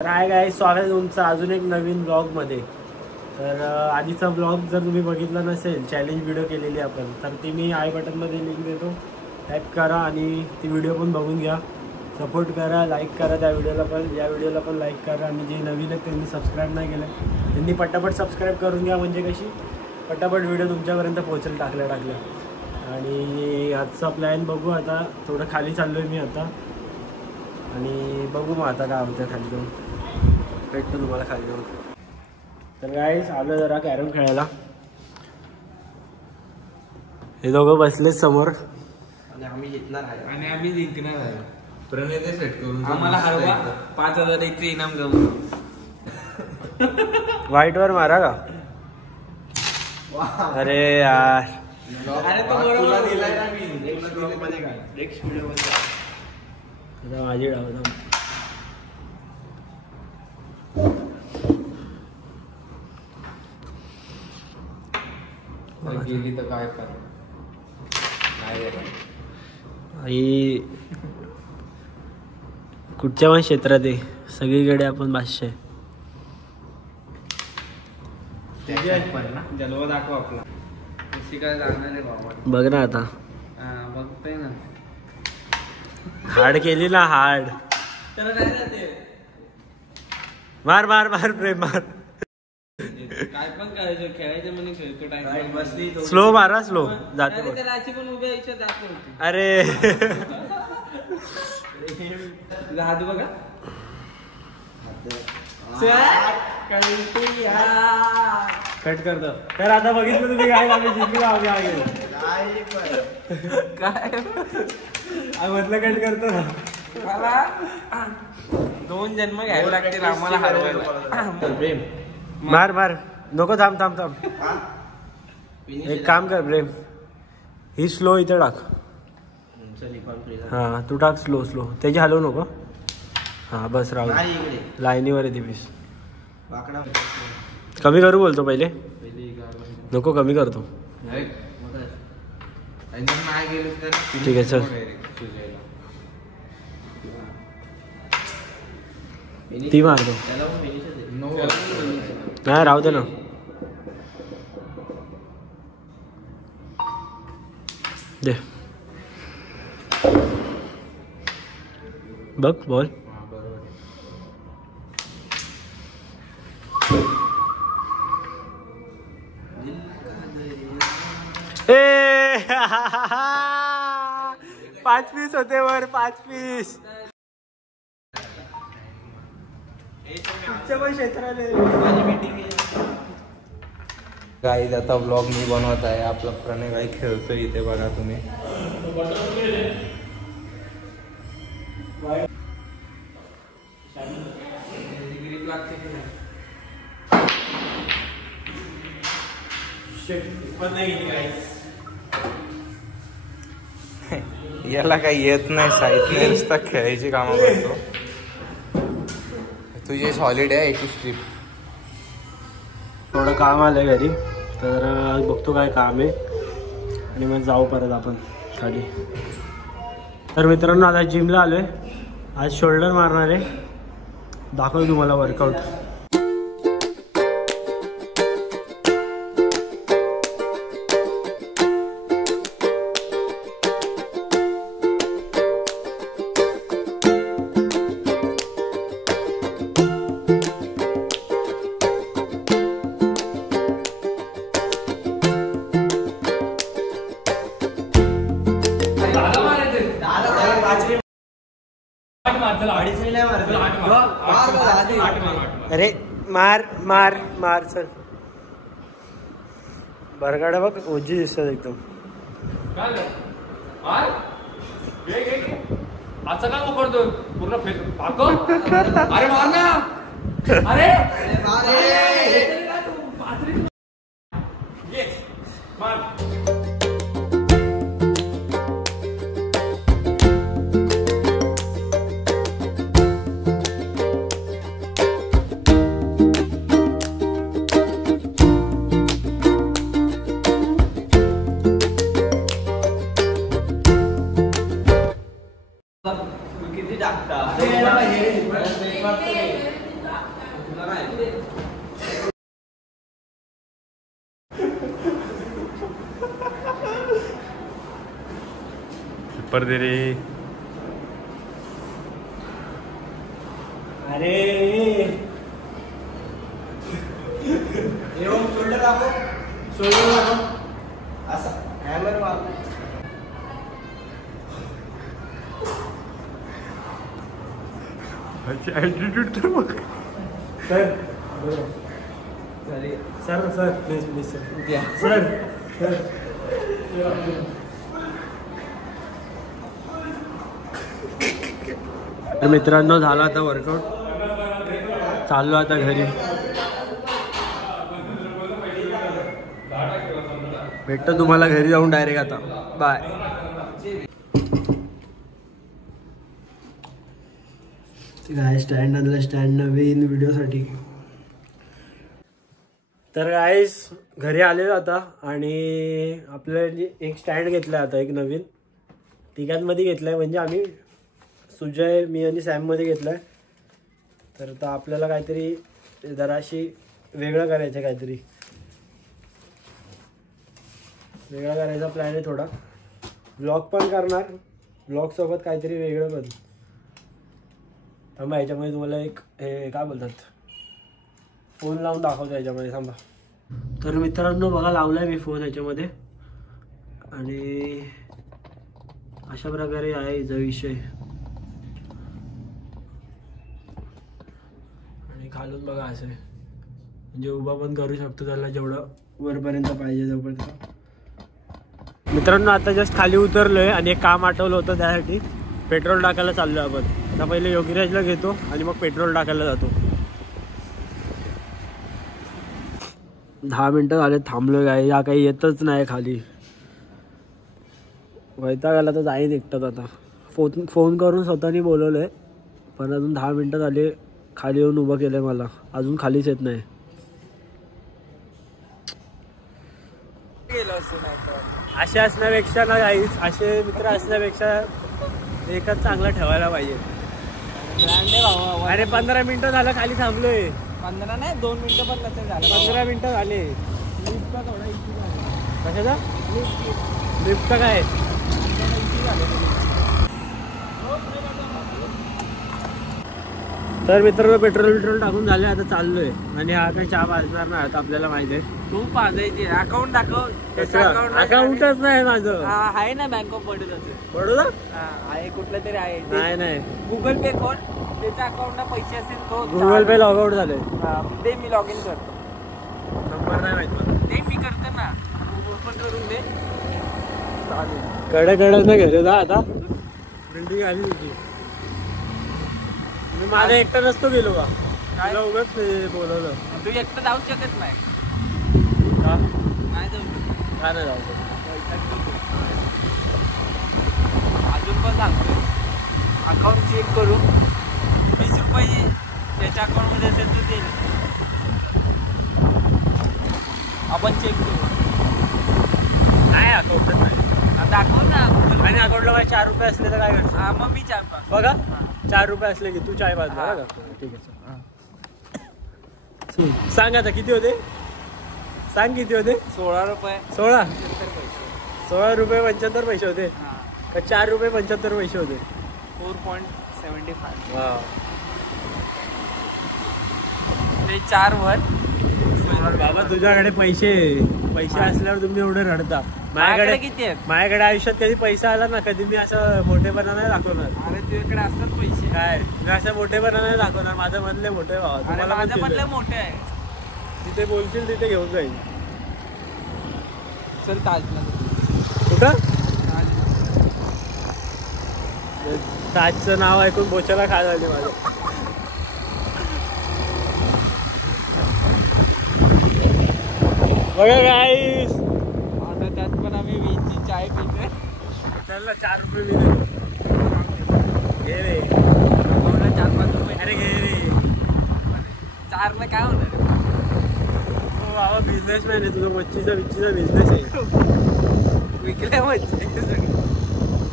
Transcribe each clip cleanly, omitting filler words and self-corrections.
Hi guys, स्वागत आहे तुमचं अजून एक नवीन ब्लॉगमध्ये। तर आधीचा ब्लॉग जर तुम्ही बघितला नसेल, चॅलेंज व्हिडिओ केलेली आपण, तर ती मी आय बटनमध्ये लिंक देतो, टाईप करा आणि ती व्हिडिओ पण बघून घ्या, सपोर्ट करा, लाईक करा त्या व्हिडिओला पण, या व्हिडिओला पण लाईक करा। आणि जे नवीन आहेत त्यांनी सबस्क्राईब नाही केलं त्यांनी पटापट सबस्क्राईब करून घ्या, म्हणजे कशी पटापट व्हिडिओ तुमच्यापर्यंत पोहोचेल टाकल्या। आणि आजचा प्लॅन बघू, आता थोडं खाली चाललो आहे मी आता, आणि बघू मग आता काय होतं खाली जाऊन, भेटतो तुम्हाला खाली जाऊन। तर गाईस आलो जरा कॅरम खेळायला, हे दोघं बसलेत समोर आणि आम्ही जिंकणार आहे आणि आम्ही जिंकणार आहे। प्रणय ते सेट करून आम्हाला हरवा 5,000 इनाम जमलं। व्हाईट वर मारा का? अरे यार, अरे तो बरोबर दिलाय ना मी नेक्स्ट व्हिडिओ मध्ये काय नेक्स्ट व्हिडिओ मध्ये आता माझी डाव गेली तर काय कर नाही रे आई कुठच्या पण क्षेत्रात आहे, सगळीकडे आपण भाष्य जलवा दाखव आपला कशी काय जाणार आहे बाबा। बघ ना आता, बघतोय ना हार्ड केली ना, हार्ड तर काय जाते मार मार मार प्रेम मार, काय पण करायचं, खेळायचं म्हणे खेळतो टाइम बसली स्लो मारा, स्लो जाते बघ। त्याची पण उभ्या इच्छा जात नव्हती। अरे तुझा हात बघा कट करतो। तर आता बघितलं तुम्ही काय आम्ही जिंकलो, आम्ही आगे काय म्हटलं कट करतो ना, मला 2 जन्म घ्यावे लागतील आम्हाला हरवायला। प्रेम मार मार, नको थांब थांब थांब, एक काम कर प्रेम, ही स्लो इथे टाक, हा तू टाक स्लो स्लो, त्याची हलवू नको, हा बस राहू, लाईनीवर येते पीस, कमी करू बोलतो पहिले, नको कमी करतो, ठीक आहे चल, ती मारतो नाही राहू दे ना, दे बघ बॉल, ए 5 पीस होते वर, 5 पीस गाईज आता ब्लॉग मी बनवत आहे, आपला प्रणय गाई खेळतोय इथे बघा तुम्ही। याला काही येत नाही, साहित्य नुसता खेळायची कामं करतो। तुझी हॉलिडे आहे एक ट्रिप, थोडं काम आलं घरी, तर आज बघतो काय काम आहे आणि मग जाऊ परत आपण खाली। तर मित्रांनो आता जिमला आलो आहे, आज शोल्डर मारणार आहे, दाखवतो तुम्हाला वर्कआउट। अरे मार मार मार, चल बरगाडा बघ, ओजी दिसतात एकदम। असं का पकडतो पूर्ण अरे मार ना, अरे किती टाकता? पर दे रे. अरे शोल्डर दाखव. सोडून दाखव. असा हॅमर मार. ॲटिट्यूड तर बघ. Sir sir sir please please sir sir तर मित्रांनो झाला आता वर्कआउट. चाललो आता घरी. भेटतो तुम्हाला घरी जाऊन डायरेक्ट आता. बाय. काय स्टँड आणला. स्टँड नवीन व्हिडिओसाठी. तर गाईस घरी आलेलो आता आणि आपल्याला एक स्टँड घेतला आता एक नवीन तिघांमध्ये घेतलाय. म्हणजे आम्ही सुजय मी आणि सॅममध्ये घेतलाय. तर आता आपल्याला काहीतरी जराशी वेगळं करायचं. काहीतरी वेगळा करायचा प्लॅन आहे थोडा. ब्लॉग पण करणार. ब्लॉग सोबत काहीतरी वेगळं पण. थांबा याच्यामध्ये तुम्हाला एक हे काय बोलतात फोन लावून दाखवतो याच्यामध्ये. थांबा. तर मित्रांनो बघा लावलाय मी फोन याच्यामध्ये आणि अशा प्रकारे आहे याचा विषय. आणि खालून बघा असं म्हणजे उभा पण करू शकतो त्याला जेवढं वरपर्यंत पाहिजे तेवढं. मित्रांनो आता जस्ट खाली उतरलोय आणि एक काम आठवलं होतं त्यासाठी पेट्रोल टाकायला चाललोय आपण. आता पहिले योगीराजला घेतो आणि मग पेट्रोल टाकायला जातो. 10 मिनिटं झाले थांबलोय. काय या काही येतच नाही खाली. वैताग आला तर जाईन एकटाच आता. फोन करून स्वतःनी बोलवलंय पण अजून 10 मिनिटं झाले खाली येऊन उभं केलंय मला. अजून खालीच येत नाही. असे असण्यापेक्षा ना काहीच असे मित्र असण्यापेक्षा एकच चांगला ठेवायला पाहिजे. अरे 15 मिनिटं झालं खाली थांबलोय. 15 नाही 2 मिनिटं पण नसेल झालं. 15 मिनिटं झाले. लिफ्टचा थोडा इश्यू झाला. कशाचा लिफ्टचा काय. तर मित्रांनो पेट्रोल टाकून झाले आता चाललोय. आणि हा काही चहा पाजणार नाही आता आपल्याला माहिती आहे. तू पाजायची. अकाउंट दाखव. अकाउंटच नाही माझं. आहे ना बँक ऑफ बडोदाचं. बडोदा आहे कुठलं तरी आहे. नाही गुगल पे खोल. त्याच्या अकाउंटला पैसे असेल तो. गुगल पे लॉग आउट झाले. दे मी लॉग इन करतो. नंबर नाही माहित मला. दे मी करतो ना. ओपन करून दे. कडे ना घरी जा आता. बिल्डिंग आली तुझी. मी माझा एकटा नसतो गेलो का. तुला उगाच बोलवलं. तू एकटं जाऊ शकत नाही. नाही जाऊ शकत. का नाही जाऊ. अजून पण सांगतो अकाउंट चेक करून 20 रुपये त्याच्या अकाउंटमध्ये असेल तर दे. आपण चेक करू. नाही अकाउंटच नाही. दाखव ना. आणि अकाउंटला माझे 4 रुपये असले तर काय करतो. मग मी 4 पाच. बघा 4 रुपये असले की तू चाय पाच. बघा ठीक आहे. सांग आता किती होते. सांग किती होते. 16 रुपये. 16 रुपये 75 पैसे होते का 4 रुपये 75 पैसे होते. 4.75. वा. ते 4 वर. बाबा तुझ्याकडे पैसे असल्यावर तुम्ही एवढे रडता. माझ्याकडे किती आहेत. माझ्याकडे आयुष्यात कधी पैसा आला ना कधी मी असं मोठेपणा नाही दाखवणार. अरे तुझ्याकडे असतात पैसे. काय मी असं मोठेपणा नाही दाखवणार. माझं मधले मोठे भावा. माझं मधले मोठे आहे. तिथे बोलशील तिथे घेऊन जाईल. चल ताजला. कुठं. ताजचं नाव ऐकून बोचाला खा झाली माझं. बघा गाईस आता त्यात पण आम्ही 20ची चाय पितोय. चल ना 4 रुपये मी देतो. घे रे. 4-5 रुपये. अरे घे रे. 4 ने काय होणार. हो बाबा बिझनेसमॅन आहे तुझा. मच्छीचा बिझनेस आहे. विकल्या मच्छी.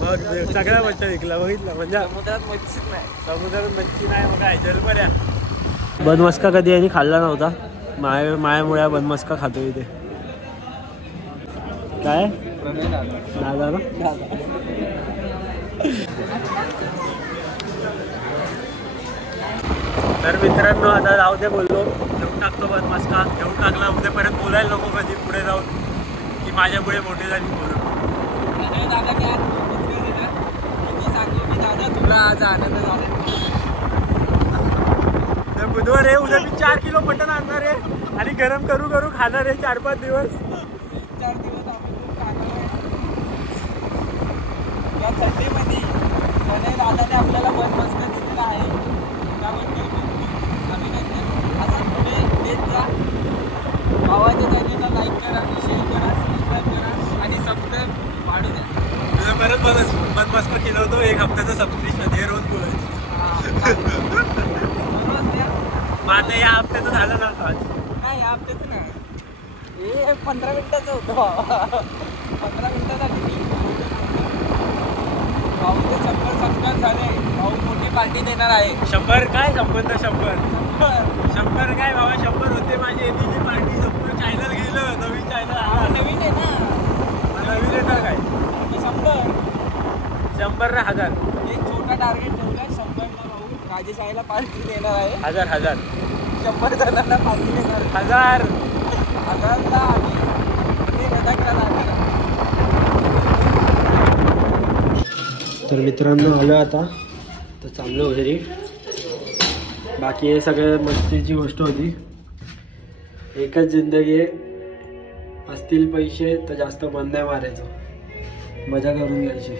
मग सगळ्या मच्छ्या विकला बघितला. म्हणजे समुद्रात मच्छीच नाही. समुद्रात मच्छी नाही. मग काय जलपर्या. बनमस्का कधी यांनी खाल्ला नव्हता. मायामुळे बनमस्का खातो इथे. काय दादा ना. तर मित्रांनो आता जाऊ दे बोललो, घेऊन टाकतो बनमस्का. घेऊन टाकला उद्या परत बोलायला नको कधी पुढे जाऊन की माझ्यामुळे मोठे झाली पोरं. दादा तुला आज आनंद झाला. बुधवार आहे, उद्या मी 4 किलो मटण आणणार आहे आणि गरम करू करू खाणार आहे 4-5 दिवस. 4 दिवस या थंडीमध्ये दादाने आपल्याला बनमस्का दिलेला आहे. त्याबद्दल अभिनंदन. असं पुढे देत जा. भावाच्या चॅनलला लाईक करा, शेअर करा, सबस्क्राईब करा आणि सबस्क्राईब वाढू द्या. तुझं परत बनमस्का केलं होतं 1 हप्त्याचं सबस्क्रिप्शन हे रोज बोलायचं. माझं या हप्त्याचं झालं ना आज. नाही या हप्त्याचं ना, हे 15 मिनिटाचं होतं. 15 मिनिटासाठी भाऊचे 100 सबस्क्राईब झाले. भाऊ मोठी पार्टी देणार आहे. 100 काय 100 काय बाबा 100 होते माझी येतीची पार्टी. संपूर्ण चॅनल गेलं, नवीन चॅनल नवीन आहे ना, नवीन येणार काय 100 ना 1000. एक छोटा टार्गेट ठेवलाय 100ला. भाऊ राजेश आईला पार्टी देणार आहे. 1000 100 जणांना पार्टी देणार. 1000ला आम्ही रदाकला लागणार. तर मित्रांनो आलो आता, तर चाललो घरी. बाकी हे सगळं मस्तीची गोष्ट होती. एकच जिंदगी आहे, असतील पैसे तर जास्त मन नाही मारायचं, मजा करून घ्यायची.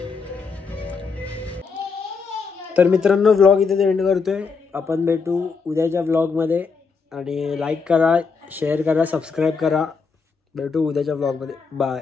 तर मित्रांनो व्लॉग इथे एंड करतोय. आपण भेटू उद्याच्या व्लॉगमध्ये. आणि लाईक करा, शेअर करा, सबस्क्राईब करा. भेटू उद्याच्या व्लॉगमध्ये. बाय.